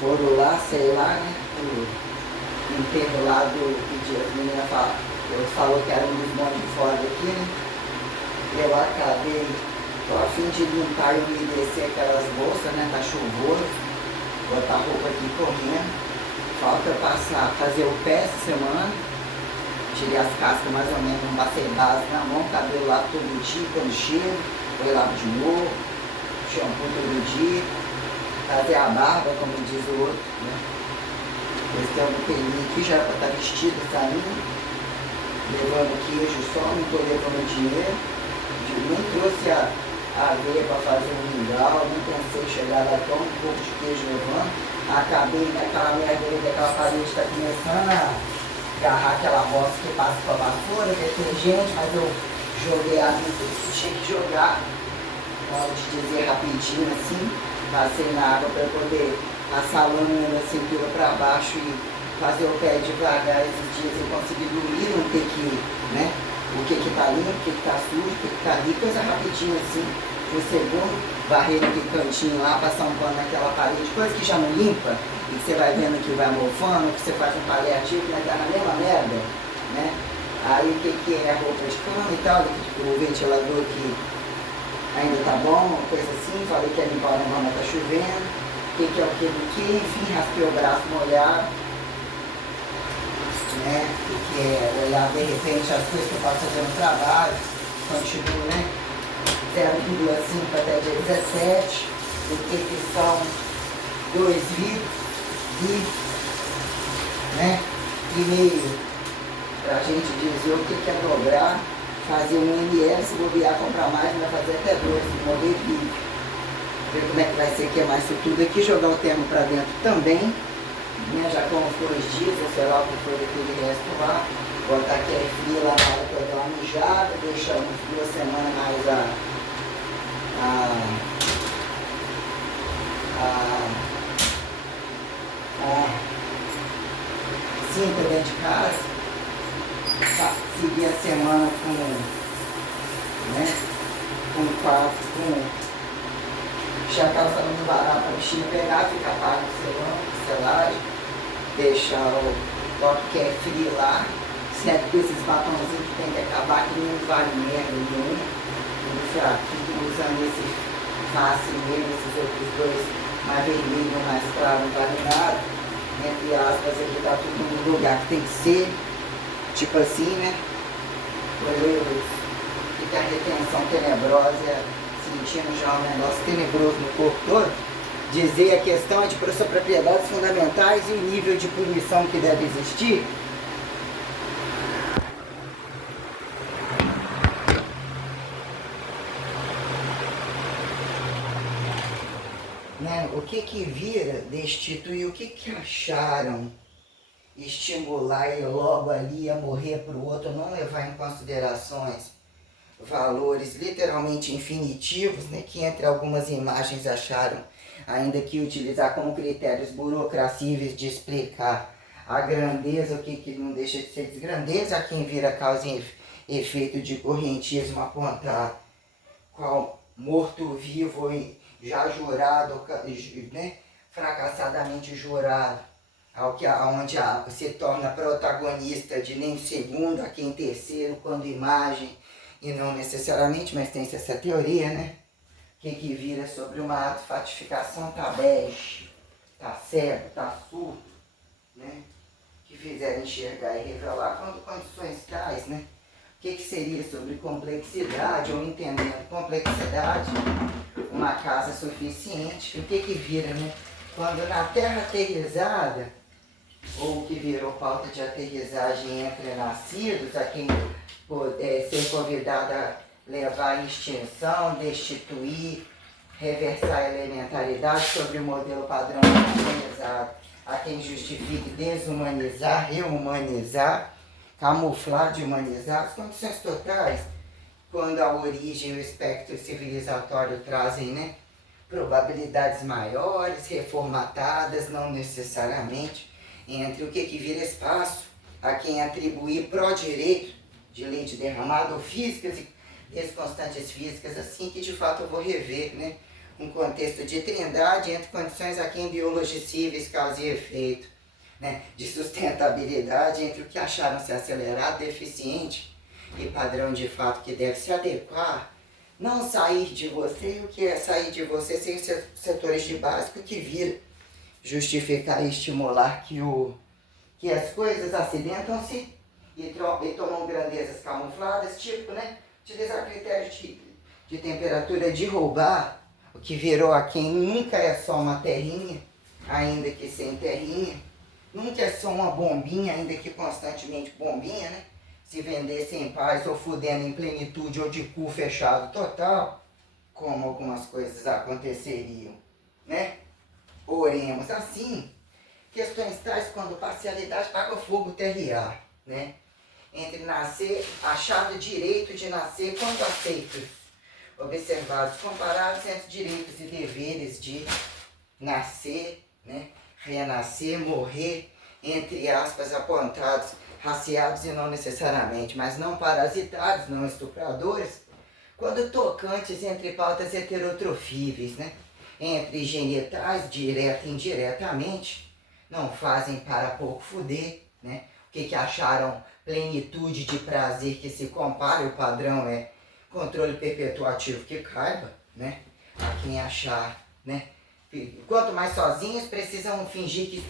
foram lá, sei lá, né? O enterro lá a menina falou que era um dos bons de fora aqui, né? Eu acabei, tô a fim de limpar e umedecer aquelas bolsas, né? Tá chuvoso, botar a roupa aqui correndo. Falta fazer o pé essa semana. Tirei as cascas mais ou menos, não passei base na mão, cabelo lá todo dia, quando chego, vou lá de novo, shampoo todo dia, fazer a barba, como diz o outro, né? Esse tem algum pelinho aqui, já era para estar vestido, saindo, levando queijo só, não estou levando dinheiro, nem trouxe a aveia para fazer um mingau, não pensei em chegar lá com um pouco de queijo levando, acabei naquela merda aí, daquela parede está começando a agarrar aquela bosta que passa para vassoura, detergente, mas eu joguei a vida, tinha que jogar, pode dizer rapidinho assim, passei na água para poder passar a lâmina da cintura para baixo e fazer o pé devagar. Esses dias eu consegui dormir, não ter que, né, o que tá limpo, o que tá sujo, o que tá ali, coisa rapidinho assim, um segundo, varrer aquele cantinho lá, passar um pano naquela parede, coisa que já não limpa, e você vai vendo que vai mofando, que você faz um paliativo, mas dá na mesma merda, né? Aí o que é a roupa de cama e tal, o ventilador que ainda tá bom, uma coisa assim, falei que ia limpar a mama, tá chovendo, o que é o que, enfim, raspei o braço molhado, né? Que é olhar de repente as coisas que eu faço fazendo no trabalho, continuo, né? 0,5 até dia 17, o que são 2 litros e, né, e meio, pra gente dizer o que é dobrar, fazer 1 ml, se bobear, comprar mais, vai fazer até 2, morrer vivo. Ver como é que vai ser queimar isso tudo aqui, jogar o termo pra dentro também, né, já com uns 2 dias, ou sei lá o que foi daquele resto lá, botar aquele frio lá na hora que eu dar uma mijada, deixar uns 2 semanas mais a cinta dentro de casa, seguir a semana com, né, com 4, deixar a calça muito barata para o bichinho pegar, ficar pago no selagem, deixar o copo que é frio lá, certo com esses batonzinhos que tem que acabar, que não vale merda nenhum, muito fraquinho, usando esse face mesmo, esses outros dois mais vermelho, mais claro, não vale nada, entre aspas, aqui tá tudo no lugar que tem que ser, tipo assim, né? Fica a retenção tenebrosa, sentindo já um negócio tenebroso no corpo todo. Dizer a questão é de propriedades fundamentais e o nível de punição que deve existir. Né? O que vira destituir, o que acharam estimular e logo ali a morrer para o outro, não levar em considerações valores literalmente infinitivos, né, que entre algumas imagens acharam ainda que utilizar como critérios burocracíveis de explicar a grandeza, o que não deixa de ser desgrandeza, a quem vira causa e efeito de correntismo apontar qual morto-vivo e já jurado, né, fracassadamente jurado, onde se torna protagonista de nem segundo, a quem terceiro, quando imagem, e não necessariamente, mas tem essa teoria, né? Que vira sobre uma autofatificação tá bege, tá cego, tá surdo, né? Que fizeram enxergar e revelar quando condições tais, né? O que seria sobre complexidade, ou entendendo complexidade, uma casa suficiente, o que vira, né? Quando na terra aterrissada, ou que virou pauta de aterrissagem entre nascidos, a quem ser convidado a levar em extinção, destituir, reversar a elementaridade sobre o modelo padrão humanizado, a quem justifique desumanizar, rehumanizar, camuflar de humanizar, as condições totais, quando a origem e o espectro civilizatório trazem, né, probabilidades maiores, reformatadas, não necessariamente, entre o que vira espaço, a quem atribuir pró-direito de leite derramado, ou físicas e desconstantes físicas, assim que de fato eu vou rever, né, um contexto de trindade entre condições aqui em biologicíveis, causa e efeito, né? De sustentabilidade entre o que acharam ser acelerado, deficiente e padrão de fato que deve se adequar, não sair de você, e o que é sair de você sem setores de básico que vira justificar e estimular que as coisas acidentam-se e tomam grandezas camufladas, tipo, né? Utilizar critérios de temperatura de roubar, o que virou a quem nunca é só uma terrinha, ainda que sem terrinha, nunca é só uma bombinha, ainda que constantemente bombinha, né? Se vendesse em paz ou fudendo em plenitude ou de cu fechado total, como algumas coisas aconteceriam, né? Oremos assim, questões tais quando parcialidade paga fogo terra, né? Entre nascer, achado direito de nascer quando aceitos, observados, comparados entre direitos e deveres de nascer, né? Renascer, morrer, entre aspas, apontados, raciados e não necessariamente, mas não parasitados, não estupradores, quando tocantes entre pautas heterotrofíveis, né? Entre genitais, direta e indiretamente, não fazem para pouco fuder, né? O que acharam plenitude de prazer que se compare, o padrão é controle perpetuativo que caiba, né? A quem achar, né? Quanto mais sozinhos, precisam fingir que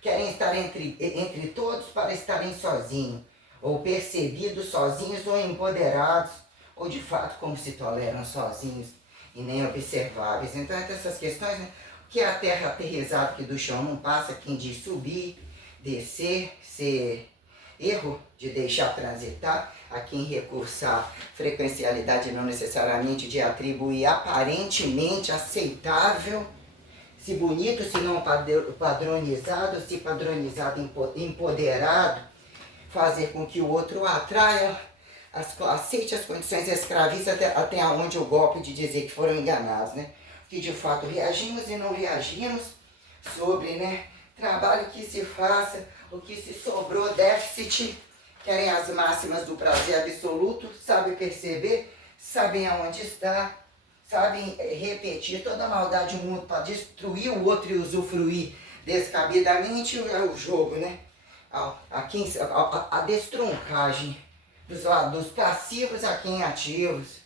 querem estar entre todos para estarem sozinhos, ou percebidos sozinhos ou empoderados, ou de fato como se toleram sozinhos e nem observáveis. Então, entre essas questões, né, o que é a terra aterrissada que do chão não passa, quem diz subir, descer, ser erro de deixar transitar, a quem recursar frequencialidade não necessariamente de atribuir aparentemente aceitável, se bonito, se não padronizado, se padronizado empoderado, fazer com que o outro atraia, aceite as condições escravistas até onde o golpe de dizer que foram enganados, né? Que de fato reagimos e não reagimos sobre, né? Trabalho que se faça, o que se sobrou, déficit, querem as máximas do prazer absoluto, sabem perceber, sabem aonde está, sabem repetir toda a maldade do mundo para destruir o outro e usufruir descabidamente é o jogo, né? A destruncagem dos passivos a quem ativos,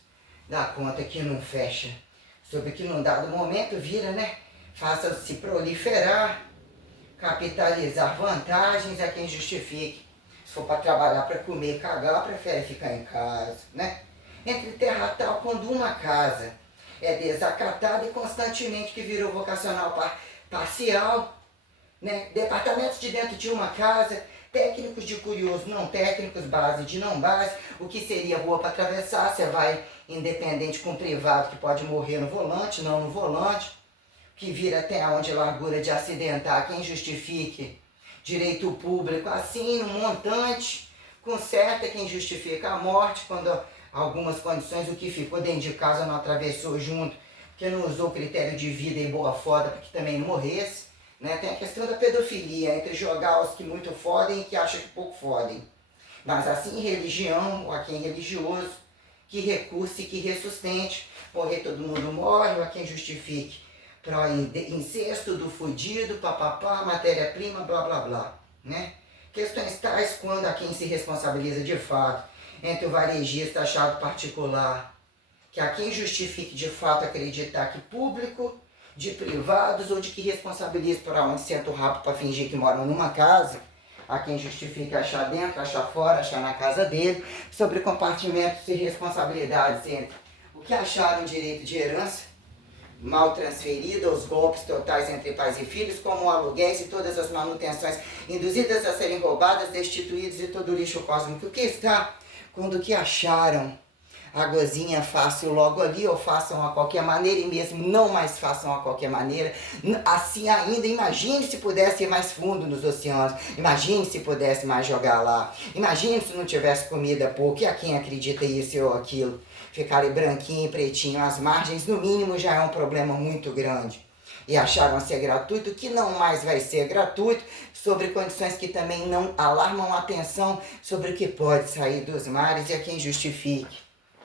dá conta que não fecha, sobre que num dado momento vira, né? Faça-se proliferar, capitalizar vantagens a quem justifique. Se for para trabalhar, para comer, cagar, prefere ficar em casa, né? Entre terra tal, quando uma casa é desacatada e constantemente que virou vocacional parcial, né? Departamentos de dentro de uma casa, técnicos de curioso, não técnicos, base de não base, o que seria rua para atravessar, você vai independente com privado que pode morrer no volante, não no volante, que vira até onde largura de acidentar, quem justifique direito público, assim, no montante, conserta quem justifica a morte, quando algumas condições o que ficou dentro de casa não atravessou junto, porque não usou critério de vida e boa foda para que também não morresse, né? Tem a questão da pedofilia, entre jogar os que muito fodem e que acham que pouco fodem. Mas assim, religião, ou a quem religioso, que recurse, que ressustente, morrer todo mundo morre, ou a quem justifique para incesto do fudido, papapá, matéria-prima, blá blá blá, né? Questões tais quando a quem se responsabiliza de fato, entre o varejista achado particular, que a quem justifique de fato acreditar que público, de privados ou de que responsabiliza por onde senta o rabo para fingir que moram numa casa, a quem justifica achar dentro, achar fora, achar na casa dele, sobre compartimentos e responsabilidades entre o que acharam direito de herança, mal transferida, os golpes totais entre pais e filhos, como aluguéis e todas as manutenções induzidas a serem roubadas, destituídos e todo o lixo cósmico. O que está quando o que acharam águazinha fácil logo ali, ou façam a qualquer maneira, e mesmo não mais façam a qualquer maneira. Assim ainda, imagine se pudesse ir mais fundo nos oceanos, imagine se pudesse mais jogar lá, imagine se não tivesse comida pouco, e a quem acredita isso ou aquilo, ficarem branquinho e pretinho às margens, no mínimo já é um problema muito grande. E acharam ser gratuito, que não mais vai ser gratuito, sobre condições que também não alarmam a atenção sobre o que pode sair dos mares e a quem justifique,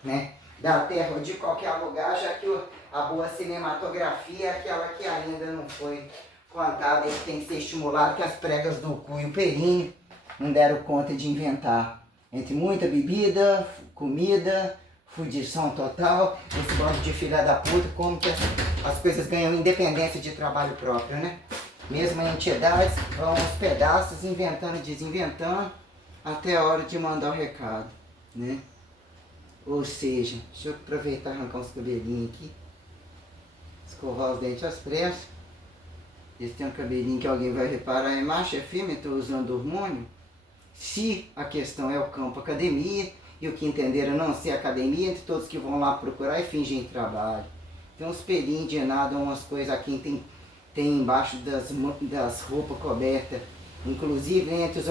né? Da terra ou de qualquer lugar, já que A boa cinematografia é aquela que ainda não foi contada e que tem que ser estimulada, que as pregas do cu e o períneo não deram conta de inventar. Entre muita bebida, comida, fudição total, esse bando de filha da puta, como que as coisas ganham independência de trabalho próprio, né? Mesmo em entidades, vão aos pedaços, inventando e desinventando, até a hora de mandar o recado, né? Ou seja, deixa eu aproveitar e arrancar uns cabelinhos aqui, escovar os dentes às pressas. Esse tem um cabelinho que alguém vai reparar, é macho, é fêmea, estou usando hormônio. Se a questão é o campo academia, e o que entenderam não ser academia, entre todos que vão lá procurar e fingem trabalho. Tem uns pelinhos de nada, umas coisas aqui tem embaixo das roupas cobertas. Inclusive entre os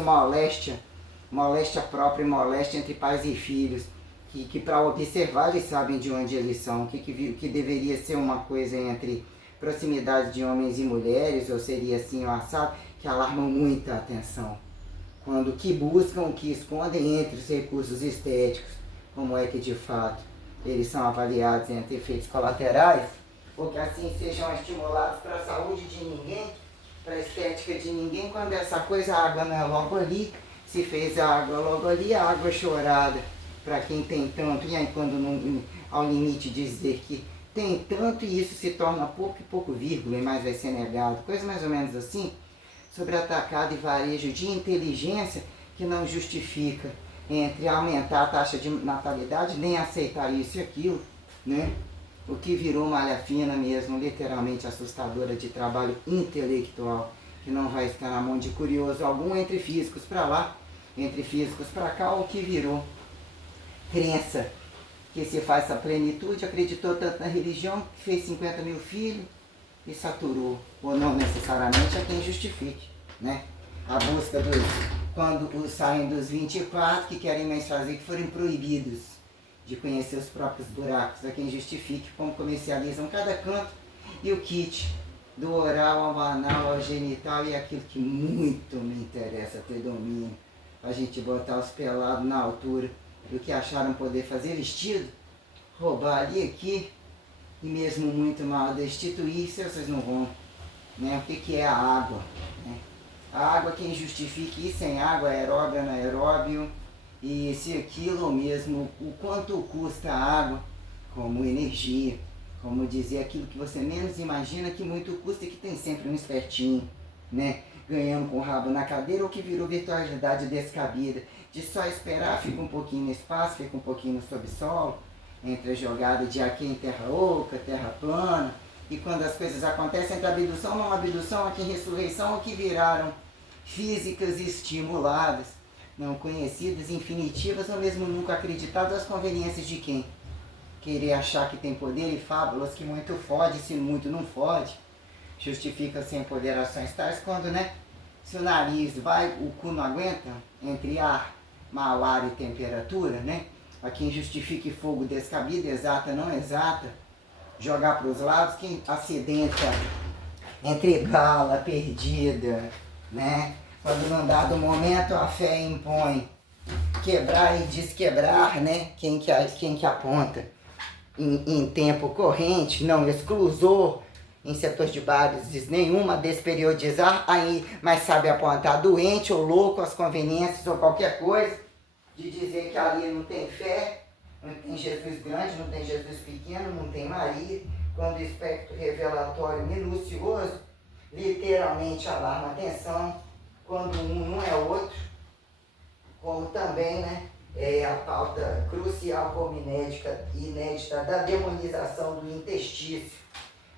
moléstia própria e moléstia entre pais e filhos. Que para observar eles sabem de onde eles são. Que deveria ser uma coisa entre proximidade de homens e mulheres, ou seria assim o assado, que alarma muita atenção. Quando o que buscam, o que escondem entre os recursos estéticos, como é que de fato eles são avaliados entre efeitos colaterais, ou que assim sejam estimulados para a saúde de ninguém, para a estética de ninguém, quando essa coisa, a água não é logo ali, se fez a água logo ali, a água chorada, para quem tem tanto, e aí quando não, ao limite dizer que tem tanto e isso se torna pouco e pouco vírgula, e mais vai ser negado, coisa mais ou menos assim, sobre atacado e varejo de inteligência que não justifica entre aumentar a taxa de natalidade, nem aceitar isso e aquilo, né? O que virou malha fina mesmo, literalmente assustadora de trabalho intelectual, que não vai estar na mão de curioso algum entre físicos para lá, entre físicos para cá, o que virou crença que se faz essa plenitude, acreditou tanto na religião que fez 50 mil filhos, e saturou, ou não necessariamente é quem justifique, né? A busca quando saem dos 24 que querem mais fazer, que forem proibidos de conhecer os próprios buracos, é quem justifique como comercializam cada canto, e o kit do oral ao anal ao genital e aquilo que muito me interessa ter domínio, a gente botar os pelados na altura do que acharam poder fazer vestido, roubar ali aqui, e mesmo muito mal destituir, se vocês não vão, né? O que é a água? Né? A água, quem justifica ir sem água, aeróbio, anaeróbio, e se aquilo ou mesmo, o quanto custa a água, como energia, como dizer aquilo que você menos imagina que muito custa e que tem sempre um espertinho, né? Ganhando com o rabo na cadeira, ou que virou virtualidade descabida, de só esperar, fica um pouquinho no espaço, fica um pouquinho no subsolo, entre a jogada de aqui em terra oca, terra plana, e quando as coisas acontecem entre abdução, não abdução, aqui em ressurreição, o que viraram físicas estimuladas, não conhecidas, infinitivas, ou mesmo nunca acreditadas, às conveniências de quem? Querer achar que tem poder e fábulas que muito fode, se muito não fode, justifica sem empoderações tais, quando, né, se o nariz vai, o cu não aguenta, entre ar, mau ar e temperatura, né, a quem justifique fogo descabido, exata, não exata, jogar para os lados, quem acidenta entre bala perdida, né? Quando num dado momento a fé impõe quebrar e desquebrar, né? Quem que aponta em tempo corrente, não exclusor, em setores de bares, nenhuma desperiodizar, aí, mas sabe apontar doente ou louco, as conveniências ou qualquer coisa, de dizer que ali não tem fé, não tem Jesus grande, não tem Jesus pequeno, não tem Maria, quando o espectro revelatório minucioso literalmente alarma a atenção, quando um não é outro, como também, né, é a pauta crucial como inédita da demonização do intestício,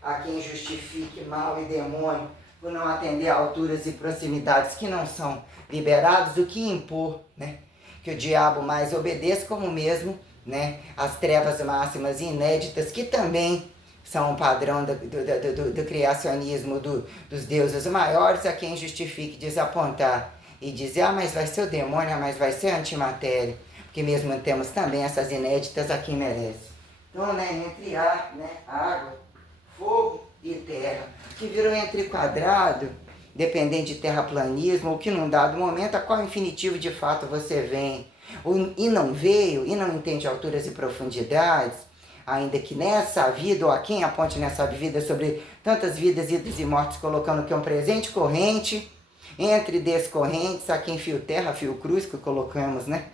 a quem justifique mal e demônio por não atender a alturas e proximidades que não são liberados, o que impor, né, que o diabo mais obedeça, como mesmo, né, as trevas máximas e inéditas, que também são um padrão do criacionismo dos deuses maiores, a quem justifique desapontar e dizer, mas vai ser o demônio, mas vai ser a antimatéria, porque mesmo temos também essas inéditas a quem merece. Então, né, entre ar, né, água, fogo e terra, que virou entre quadrado, dependente de terraplanismo, ou que num dado momento, a qual infinitivo de fato você vem, e não veio, e não entende alturas e profundidades, ainda que nessa vida, ou a quem aponte nessa vida, sobre tantas vidas, idas e mortes, colocando que é um presente corrente, entre descorrentes, a quem fio terra, fio cruz, que colocamos, né?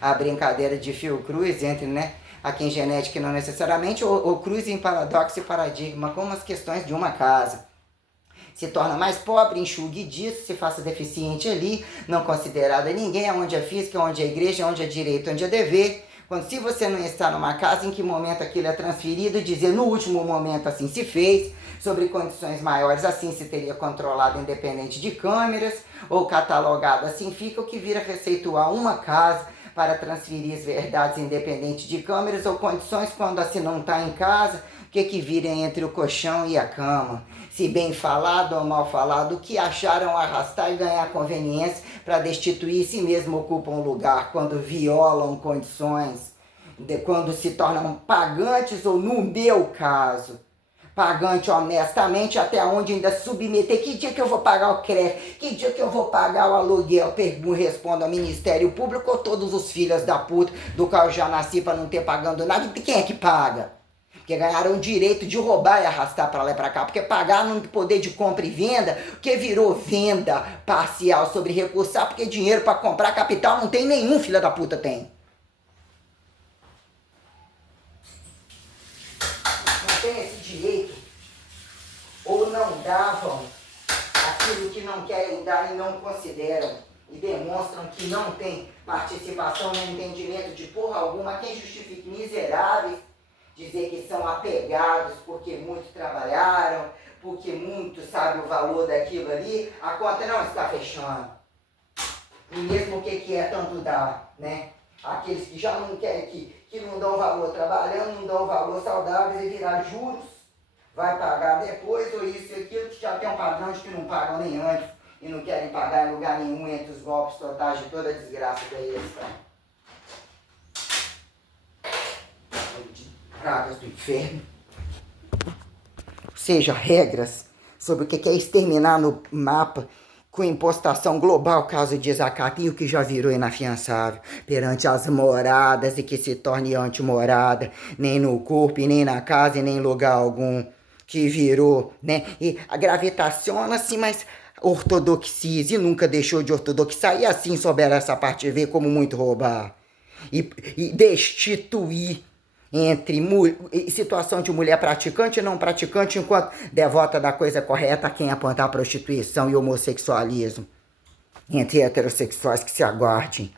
A brincadeira de fio cruz, entre, né? A quem genética não necessariamente, ou cruz em paradoxo e paradigma, como as questões de uma casa. Se torna mais pobre, enxugue disso, se faça deficiente ali, não considerada ninguém, onde é física, onde é igreja, onde é direito, onde é dever. Quando, se você não está numa casa, em que momento aquilo é transferido, dizer no último momento assim se fez, sobre condições maiores assim se teria controlado independente de câmeras, ou catalogado assim fica, o que vira receituar uma casa para transferir as verdades independente de câmeras ou condições quando assim não está em casa, o que vira entre o colchão e a cama. Se bem falado ou mal falado, o que acharam arrastar e ganhar conveniência para destituir si mesmo ocupam lugar quando violam condições, quando se tornam pagantes ou, no meu caso, pagante honestamente até onde ainda submeter. Que dia que eu vou pagar o crédito? Que dia que eu vou pagar o aluguel? Respondo ao Ministério Público ou todos os filhos da puta do qual eu já nasci para não ter pagando nada? Quem é que paga? Porque ganharam o direito de roubar e arrastar para lá e para cá, porque pagaram no poder de compra e venda, que virou venda parcial sobre recursar, porque dinheiro para comprar capital não tem nenhum, filha da puta tem. Não tem esse direito. Ou não davam aquilo que não querem dar e não consideram, e demonstram que não tem participação nem entendimento de porra alguma. Quem justifica miseráveis, dizer que são apegados porque muito trabalharam, porque muito sabe o valor daquilo ali, a conta não está fechando. E mesmo o que é tanto dar, né? Aqueles que já não querem, que não dão valor trabalhando, não dão valor saudáveis e virar juros, vai pagar depois, ou isso e aquilo, que já tem um padrão de que não pagam nem antes e não querem pagar em lugar nenhum entre os golpes totais de toda a desgraça da eleição. Pragas do inferno. Ou seja, regras sobre o que é exterminar no mapa com impostação global, caso desacatem, o que já virou inafiançável perante as moradas e que se torne antimorada, nem no corpo, e nem na casa, e nem em lugar algum, que virou, né? E a gravitaciona-se, mas ortodoxiza, e nunca deixou de ortodoxar, e assim souber essa parte ver como muito roubar. E destituir entre situação de mulher praticante e não praticante, enquanto devota da coisa correta a quem apontar prostituição e homossexualismo. Entre heterossexuais que se aguardem.